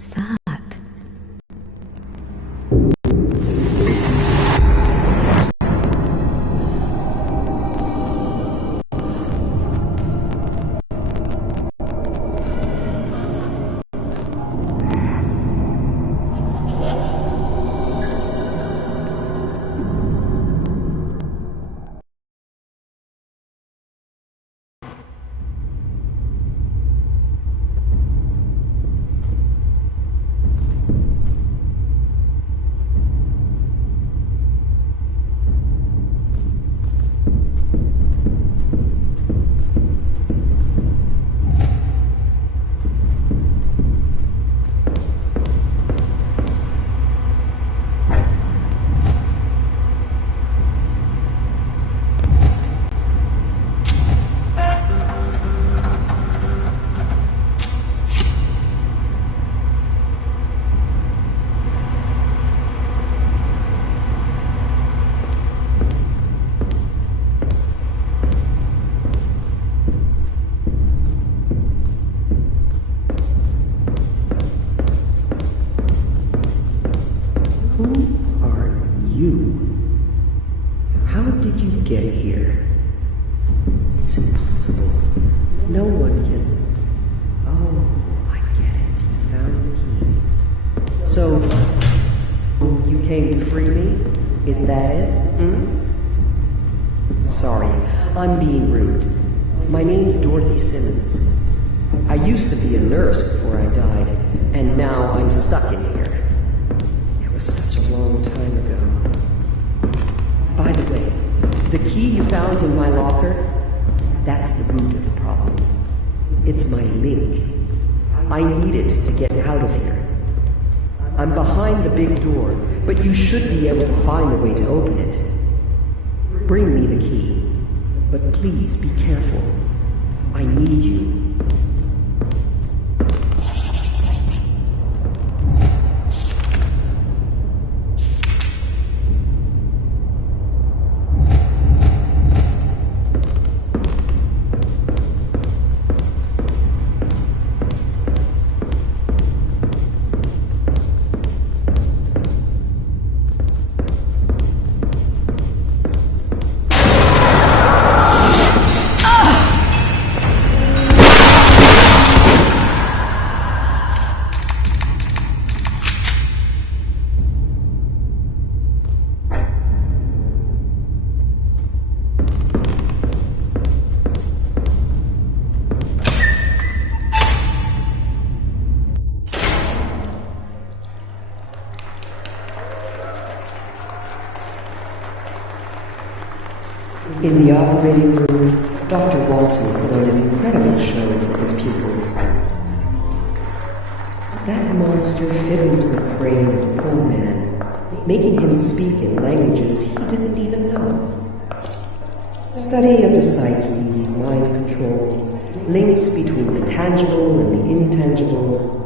What's that? Who are you? How did you get here? It's impossible. No one can... Oh, I get it. You found the key. So, you came to free me? Is that it? Sorry, I'm being rude. My name's Dorothy Simmons. I used to be a nurse before I died, and now I'm stuck in here. It was such a long time ago. By the way, the key you found in my locker, that's the root of the problem. It's my link. I need it to get out of here. I'm behind the big door, but you should be able to find a way to open it. Bring me the key, but please be careful. I need you. In the operating room, Dr. Walton put on an incredible show for his pupils. That monster fiddled with the brain of the poor man, making him speak in languages he didn't even know. Study of the psyche, mind control, links between the tangible and the intangible.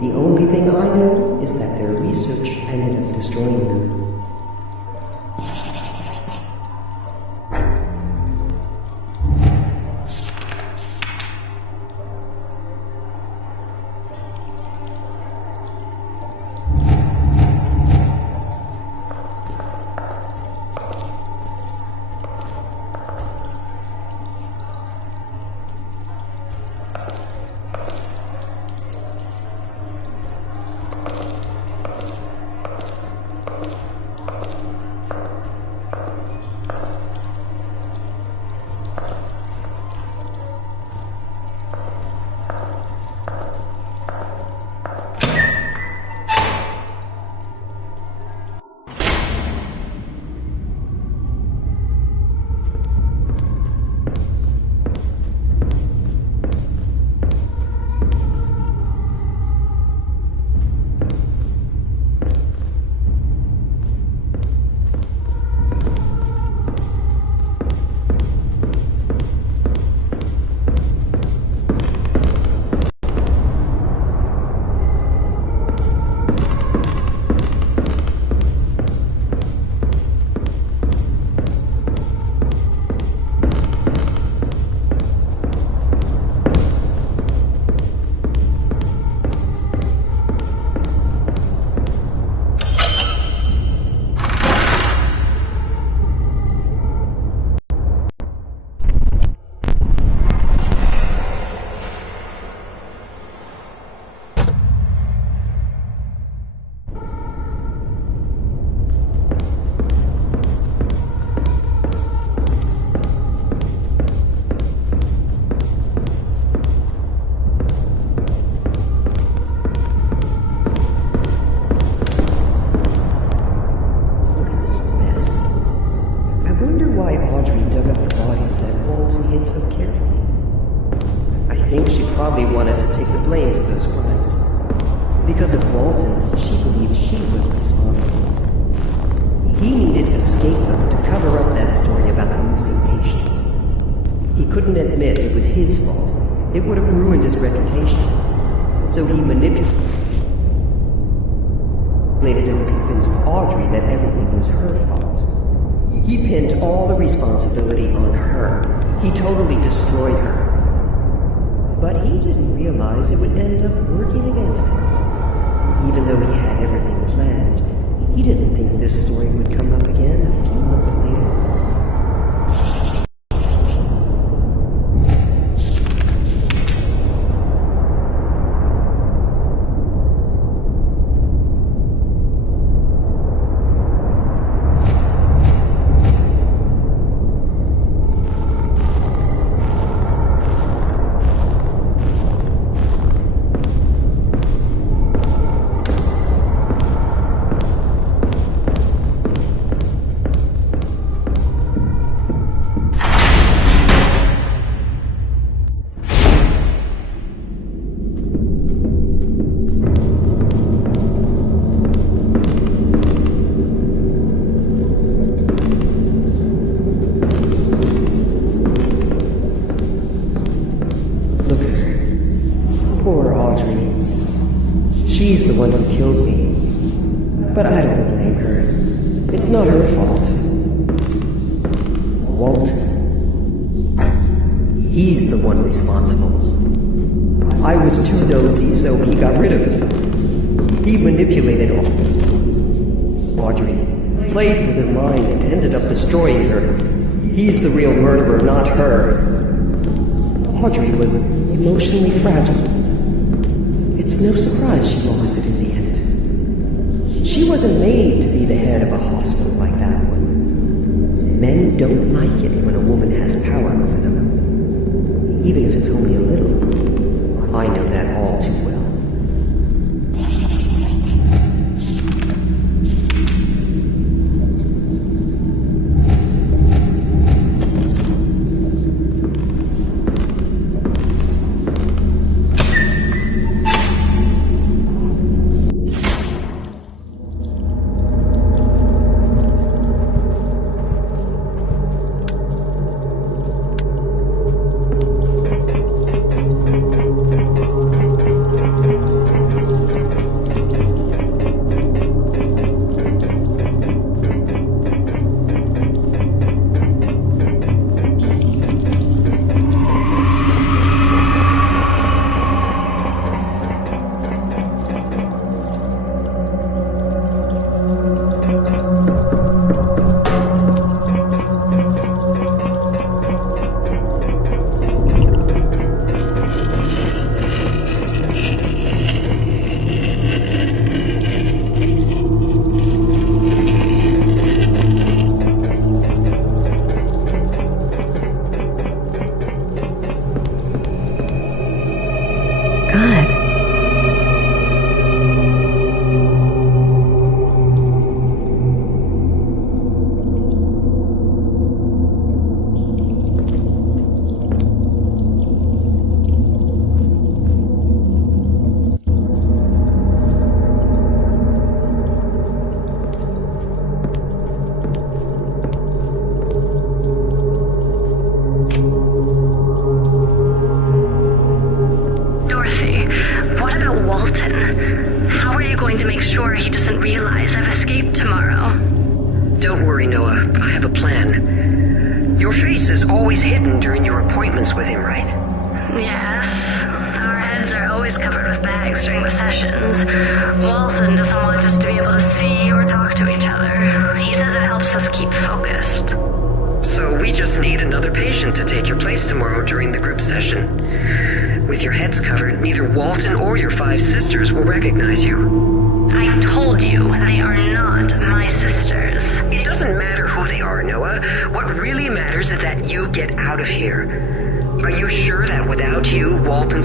The only thing I know is that their research ended up destroying them. she probably wanted to take the blame for those crimes. Because of Walton, she believed she was responsible. He needed a scapegoat to cover up that story about the missing patients. He couldn't admit it was his fault. It would have ruined his reputation. So he manipulated and convinced Audrey that everything was her fault. He pinned all the responsibility on her. He totally destroyed her. But he didn't realize it would end up working against him. Even though he had everything planned, he didn't think this story would come up again a few months later. She's the one who killed me. But I don't blame her. It's not her fault. Walton. He's the one responsible. I was too nosy, so he got rid of me. He manipulated Audrey, played with her mind, and ended up destroying her. He's the real murderer, not her. Audrey was emotionally fragile. It's no surprise she lost it in the end. She wasn't made to be the head of a hospital like that one. Men don't like it when a woman has power over them. Even if it's only a little. I know that all too well.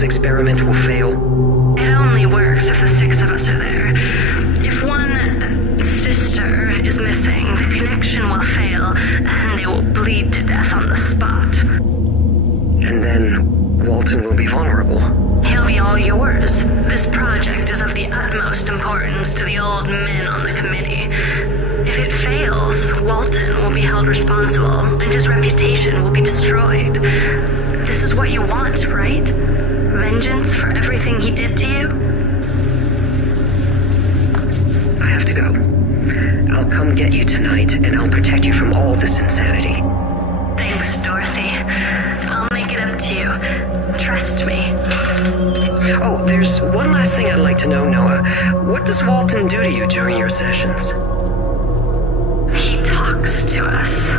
Experiment will fail. It only works if the six of us are there. If one sister is missing, the connection will fail, and they will bleed to death on the spot. And then Walton will be vulnerable. He'll be all yours. This project is of the utmost importance to the old men on the committee. If it fails, Walton will be held responsible, and his reputation will be destroyed. This is what you want, right? Vengeance for everything he did to you? I have to go. I'll come get you tonight, and I'll protect you from all this insanity. Thanks, Dorothy. I'll make it up to you. Trust me. Oh, there's one last thing I'd like to know, Noah. What does Walton do to you during your sessions? He talks to us.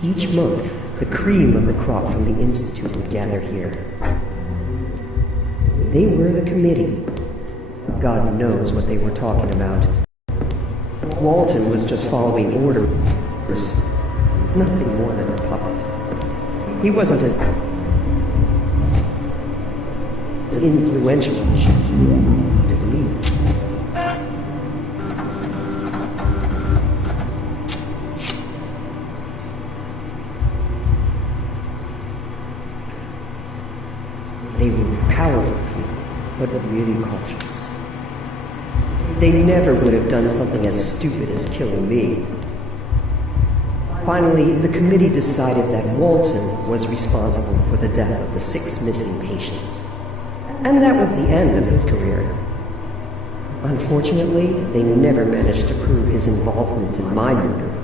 Each month, the cream of the crop from the Institute would gather here. They were the committee. God knows what they were talking about. Walton was just following orders. Nothing more than a puppet. He wasn't as influential to me. They were but really cautious. They never would have done something as stupid as killing me. Finally, the committee decided that Walton was responsible for the death of the 6 missing patients. And that was the end of his career. Unfortunately, they never managed to prove his involvement in my murder.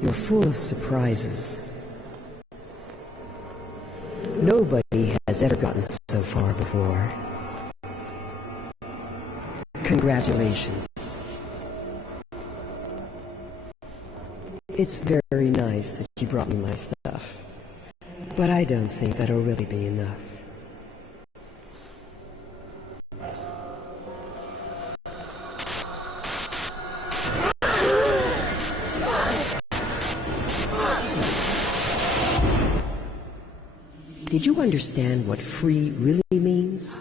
You're full of surprises. Nobody has ever gotten so far before. Congratulations. It's very nice that you brought me my stuff, but I don't think that'll really be enough. did you understand what free really means?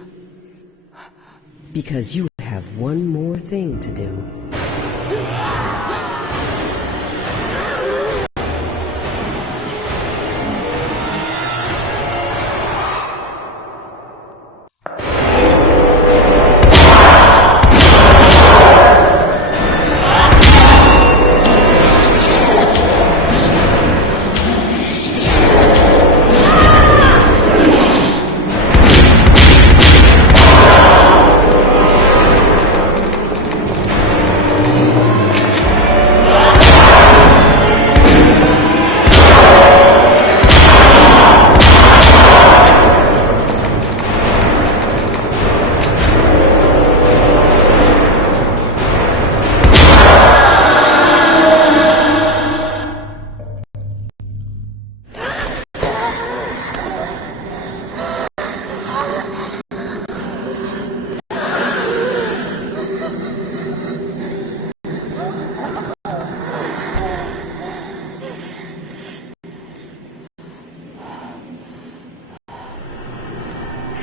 Because you have one more thing to do.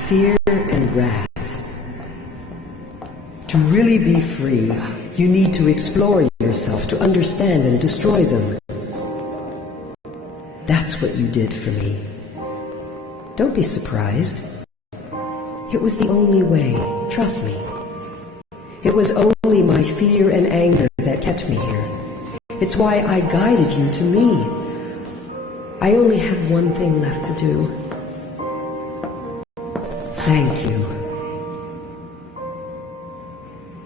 Fear and wrath. To really be free, you need to explore yourself, to understand and destroy them. That's what you did for me. Don't be surprised. It was the only way, trust me. It was only my fear and anger that kept me here. It's why I guided you to me. I only have one thing left to do. Thank you.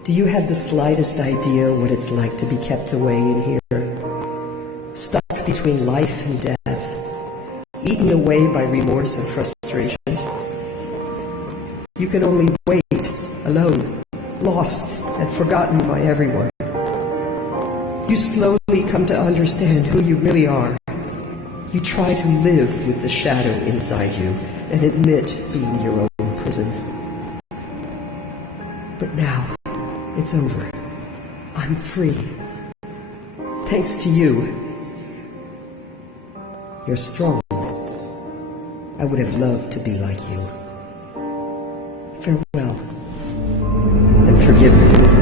Do you have the slightest idea what it's like to be kept away in here? Stuck between life and death, eaten away by remorse and frustration. You can only wait, alone, lost and forgotten by everyone. You slowly come to understand who you really are. You try to live with the shadow inside you and admit being your own prison. But now, it's over. I'm free. Thanks to you. You're strong. I would have loved to be like you. Farewell. And forgive me.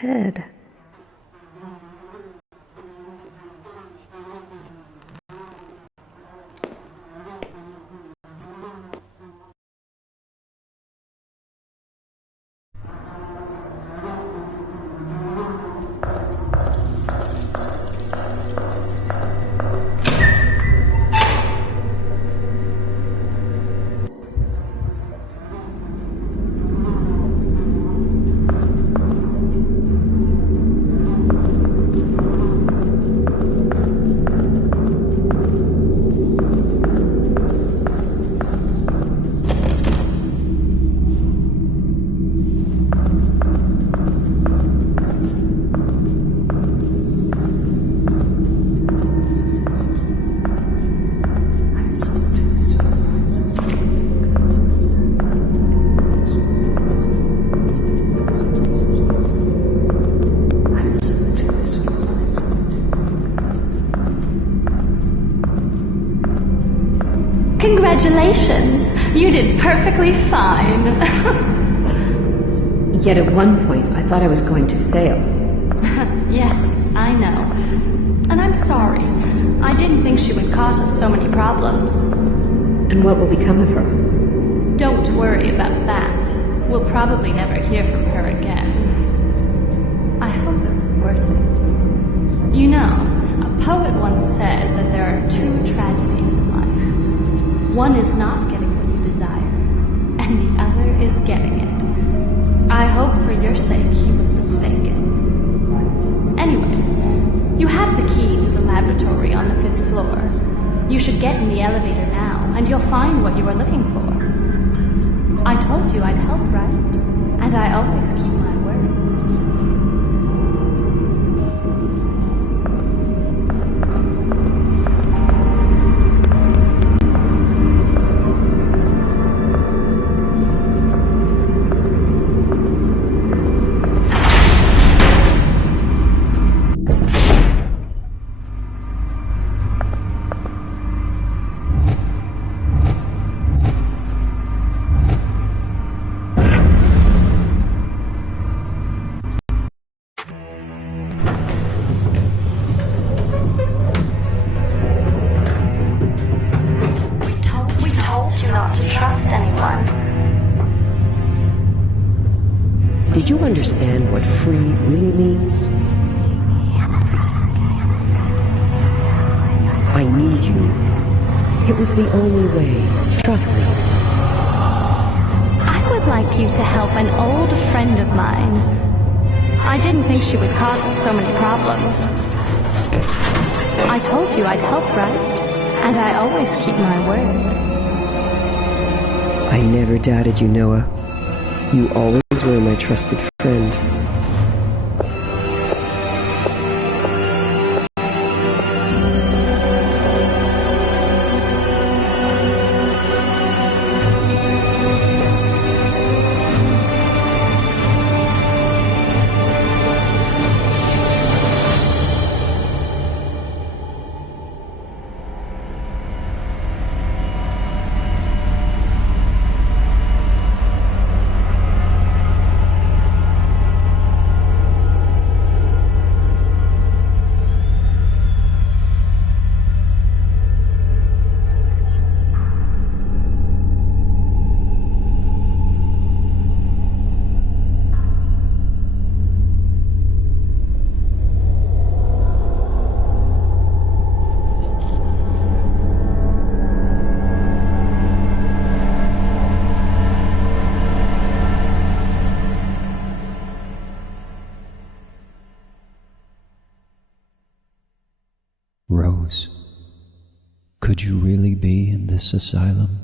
Head. Congratulations! You did perfectly fine. Yet at one point, I thought I was going to fail. Yes, I know. And I'm sorry. I didn't think she would cause us so many problems. And what will become of her? Don't worry about that. We'll probably never hear from her again. I hope it was worth it. You know, a poet once said that there are two tragedies in life. One is not getting what you desire, and the other is getting it. I hope for your sake he was mistaken. Anyway, you have the key to the laboratory on the 5th floor. You should get in the elevator now, and you'll find what you are looking for. I told you I'd help, right? And I always keep my word. We told you not to trust anyone. Did you understand what free really means? I need you. It was the only way. Trust me. I would like you to help an old friend of mine. I didn't think she would cause us so many problems. I told you I'd help, right? And I always keep my word. I never doubted you, Noah. You always were my trusted friend. Rose, could you really be in this asylum?